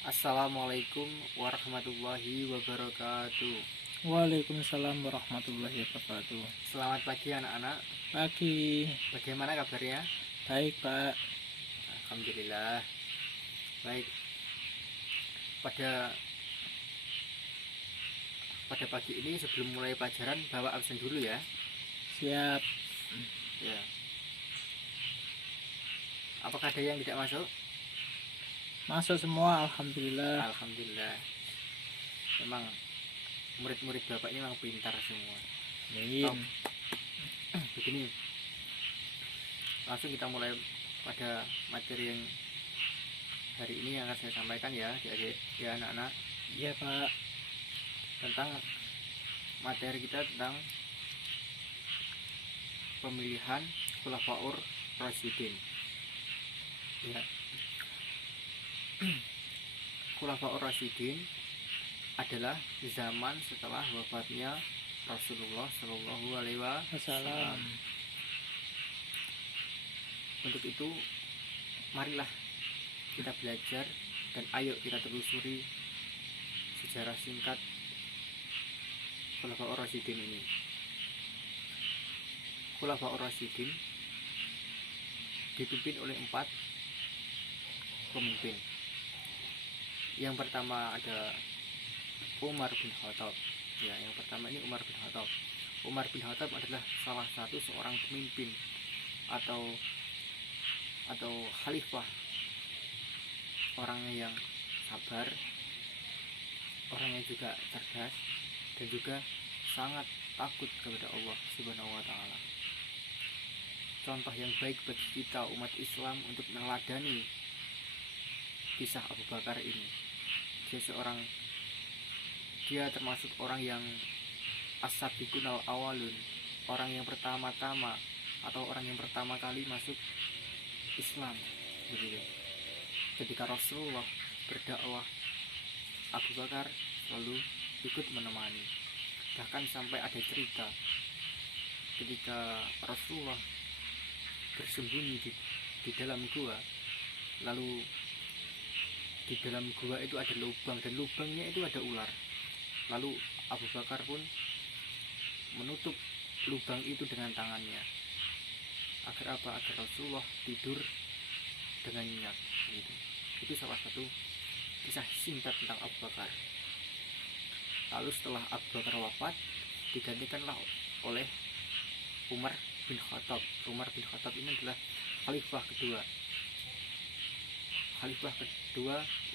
Assalamualaikum warahmatullahi wabarakatuh. Waalaikumsalam warahmatullahi wabarakatuh. Selamat pagi anak-anak. Pagi. Bagaimana kabarnya? Baik, Pak. Alhamdulillah. Baik. Pada pagi ini sebelum mulai pelajaran bawa absen dulu ya. Siap. Ya. Apakah ada yang tidak masuk? Masuk semua, alhamdulillah. Alhamdulillah. Memang murid-murid Bapak ini memang pintar semua. Amin. Begini. Langsung kita mulai pada materi yang hari ini yang akan saya sampaikan ya, adik-adik, ya anak-anak. Iya, Pak. Tentang materi kita tentang pemilihan Khulafaur Rasyidin. Ya. Khulafaur Rasyidin adalah zaman setelah wafatnya Rasulullah Shallallahu Alaihi Wasallam. Wassalam. Untuk itu, marilah kita belajar dan ayo kita telusuri sejarah singkat Khulafaur Rasyidin ini. Khulafaur Rasyidin dipimpin oleh 4 pemimpin. Yang pertama ada Umar bin Khattab. Ya, yang pertama ini Umar bin Khattab. Umar bin Khattab adalah salah satu seorang pemimpin atau khalifah, orang yang sabar, orang yang juga cerdas dan juga sangat takut kepada Allah Subhanahu wa taala. Contoh yang baik bagi kita umat Islam untuk meneladani kisah Abu Bakar ini. Dia termasuk orang yang as-sabiqun al-awwalun, orang yang pertama-tama atau orang yang pertama kali masuk Islam. Begitu. Ketika Rasulullah berdakwah, Abu Bakar selalu ikut menemani. Bahkan sampai ada cerita ketika Rasulullah bersembunyi di dalam gua, lalu di dalam gua itu ada lubang dan lubangnya itu ada ular. Lalu Abu Bakar pun menutup lubang itu dengan tangannya. Agar apa? Agar Rasulullah tidur dengan nyenyak. Gitu. Itu salah satu kisah singkat tentang Abu Bakar. Lalu setelah Abu Bakar wafat, digantikanlah oleh Umar bin Khattab. Umar bin Khattab ini adalah khalifah kedua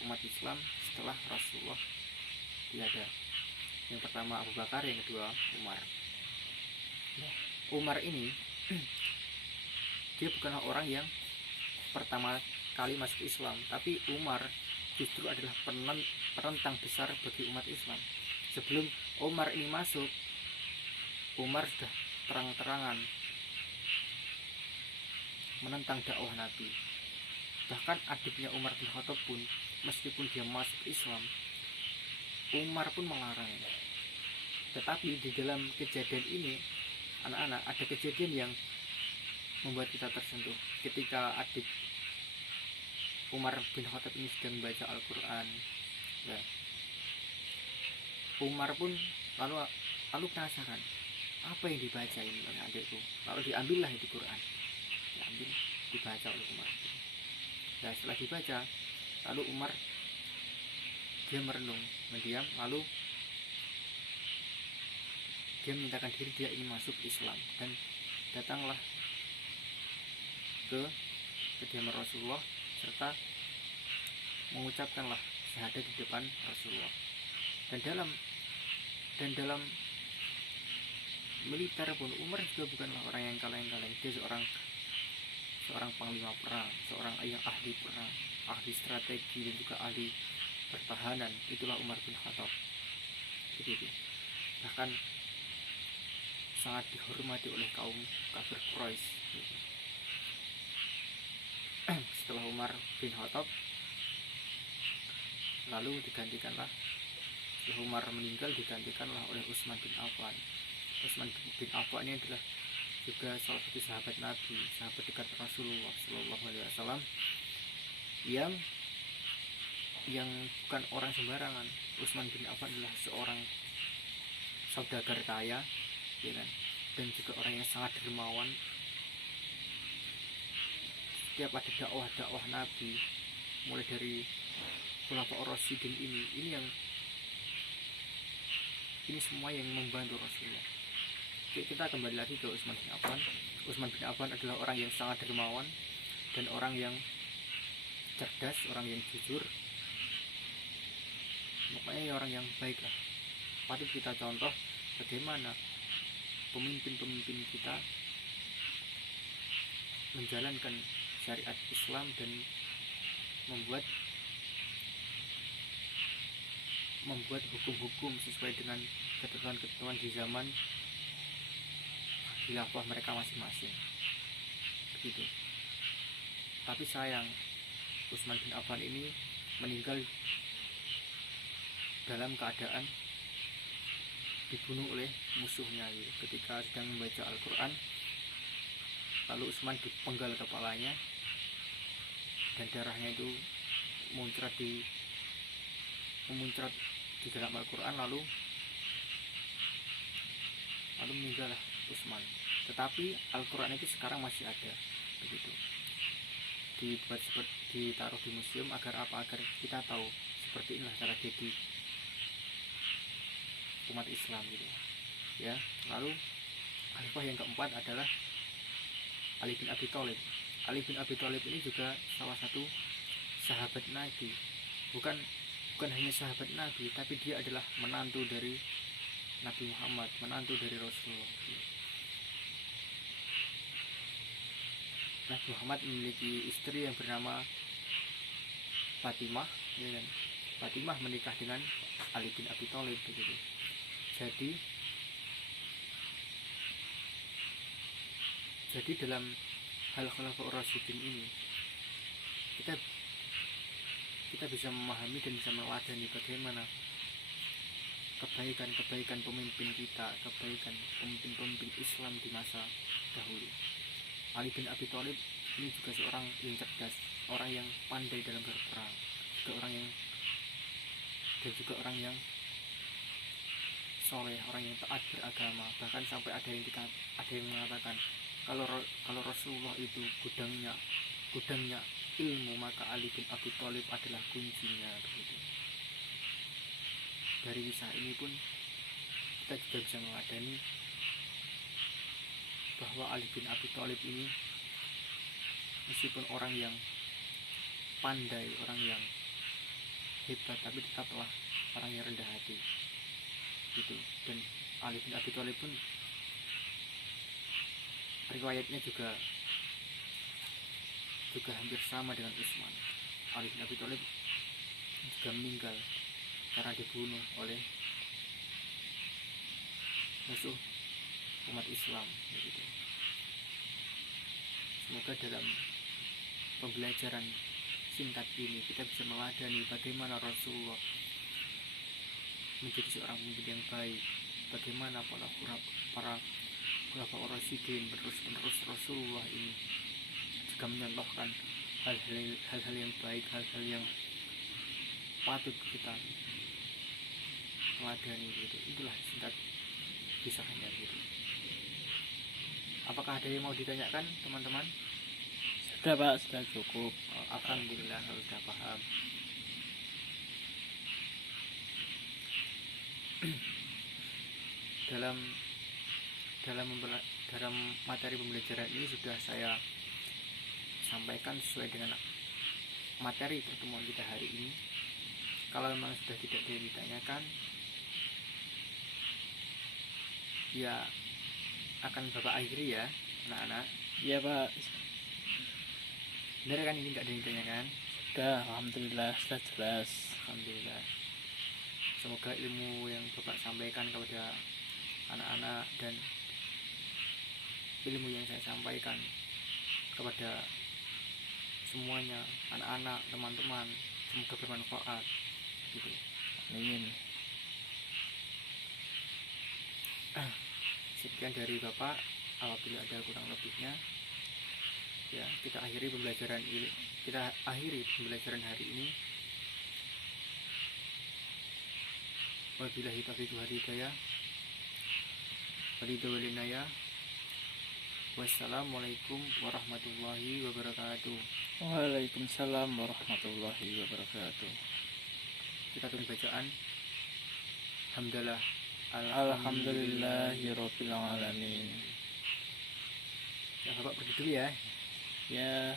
umat Islam setelah Rasulullah tiada. Yang pertama Abu Bakar, yang kedua Umar. Umar ini dia bukanlah orang yang pertama kali masuk Islam, tapi Umar justru adalah penentang besar bagi umat Islam. Sebelum Umar ini masuk, Umar sudah terang-terangan menentang dakwah Nabi. Bahkan adiknya Umar bin Khattab pun, meskipun dia masuk Islam, Umar pun melarang. Tetapi di dalam kejadian ini, anak-anak, ada kejadian yang membuat kita tersentuh. Ketika adik Umar bin Khattab ini sedang membaca Al-Quran, ya, Umar pun lalu penasaran, apa yang dibaca ini oleh adikku. Lalu diambillah itu Quran, dibaca oleh Umar. Nah, setelah dibaca, lalu Umar dia merenung, mendiam, lalu dia menyatakan diri dia ingin masuk Islam dan datanglah ke kediaman Rasulullah serta mengucapkanlah syahadat di depan Rasulullah. Dan dalam militer pun Umar juga bukanlah orang yang kaleng-kaleng. Dia seorang panglima perang, seorang yang ahli perang, ahli strategi dan juga ahli pertahanan. Itulah Umar bin Khattab. Begitu. Bahkan sangat dihormati oleh kaum kafir Quraisy. Gitu. Setelah Umar bin Khattab, lalu setelah Umar meninggal, digantikanlah oleh Utsman bin Affan. Utsman bin Affan ini adalah juga salah satu sahabat Nabi, sahabat dekat Rasulullah Shallallahu Alaihi Wasallam, yang yang bukan orang sembarangan. Utsman bin Affan adalah seorang saudagar kaya, ya kan? Dan juga orang yang sangat dermawan. Setiap ada dakwah Nabi, mulai dari Khulafaur Rasyidin ini semua yang membantu Rasulullah. Oke, kita kembali lagi ke Utsman bin Affan. Utsman bin Affan adalah orang yang sangat dermawan dan orang yang cerdas, orang yang jujur, pokoknya orang yang baik lah. Patut kita contoh bagaimana pemimpin-pemimpin kita menjalankan syariat Islam dan membuat hukum-hukum sesuai dengan ketentuan-ketentuan di zaman khilafah mereka masing-masing, begitu. Tapi sayang, Utsman bin Affan ini meninggal dalam keadaan dibunuh oleh musuhnya ketika sedang membaca Al-Quran. Lalu Utsman dipenggal kepalanya dan darahnya itu memuncrat di dalam Al-Quran, lalu meninggallah Utsman. Tetapi Al-Quran itu sekarang masih ada, begitu, ditaruh di museum agar kita tahu seperti inilah cara jadi umat Islam gitu ya. Lalu khalifah yang keempat adalah Ali bin Abi Thalib. Ali bin Abi Thalib ini juga salah satu sahabat Nabi. Bukan hanya sahabat Nabi, tapi dia adalah menantu dari Nabi Muhammad, menantu dari Rasulullah. Nabi Muhammad memiliki istri yang bernama Fatimah, ya kan? Fatimah menikah dengan Ali bin Abi Thalib, begitu. Jadi dalam hal Khulafaur Rasyidin ini kita bisa memahami dan bisa meneladani bagaimana kebaikan pemimpin kita, kebaikan pemimpin Islam di masa dahulu. Ali bin Abi Thalib ini juga seorang yang cerdas, orang yang pandai dalam berperang, dan juga orang yang soleh, orang yang taat beragama. Bahkan sampai ada yang mengatakan kalau Rasulullah itu gudangnya ilmu, maka Ali bin Abi Thalib adalah kuncinya, begitu. Dari kisah ini pun kita juga bisa meladani bahwa Ali bin Abi Thalib ini meskipun orang yang pandai, orang yang hebat, tapi tetaplah orang yang rendah hati, gitu. Dan Ali bin Abi Thalib pun riwayatnya juga hampir sama dengan Utsman. Ali bin Abi Thalib juga meninggal karena dibunuh oleh musuh umat Islam, begitu. Semoga dalam pembelajaran singkat ini kita bisa meladani bagaimana Rasulullah menjadi seorang pemimpin yang baik, bagaimana para Khulafaur Rasyidin penerus Rasulullah ini juga menyontohkan hal-hal yang baik, hal-hal yang patut kita teladani, gitu. Itulah singkat kisahnya, gitu. Apakah ada yang mau ditanyakan, teman-teman? Sudah Pak, sudah cukup. Alhamdulillah, sudah paham. dalam materi pembelajaran ini sudah saya sampaikan sesuai dengan materi pertemuan kita hari ini. Kalau memang sudah tidak ada yang ditanyakan, ya akan Bapak akhiri ya, anak-anak. Iya Pak. Benar kan ini nggak ada yang ditanyakan? Sudah, alhamdulillah, sudah jelas. Alhamdulillah. Semoga ilmu yang Bapak sampaikan kepada anak-anak dan ilmu yang saya sampaikan kepada semuanya, anak-anak, teman-teman, semoga bermanfaat, gitu. Amin. Sekian dari Bapak. Apabila ada kurang lebihnya, ya kita akhiri pembelajaran hari ini. Wabillahi taufiq wal hidayah. Walidawlinaya. Wassalamualaikum warahmatullahi wabarakatuh. Waalaikumsalam warahmatullahi wabarakatuh. Kita tutup bacaan. Alhamdulillah. Alhamdulillahirabbil alamin. Ya, Bapak pergi dulu ya. Ya.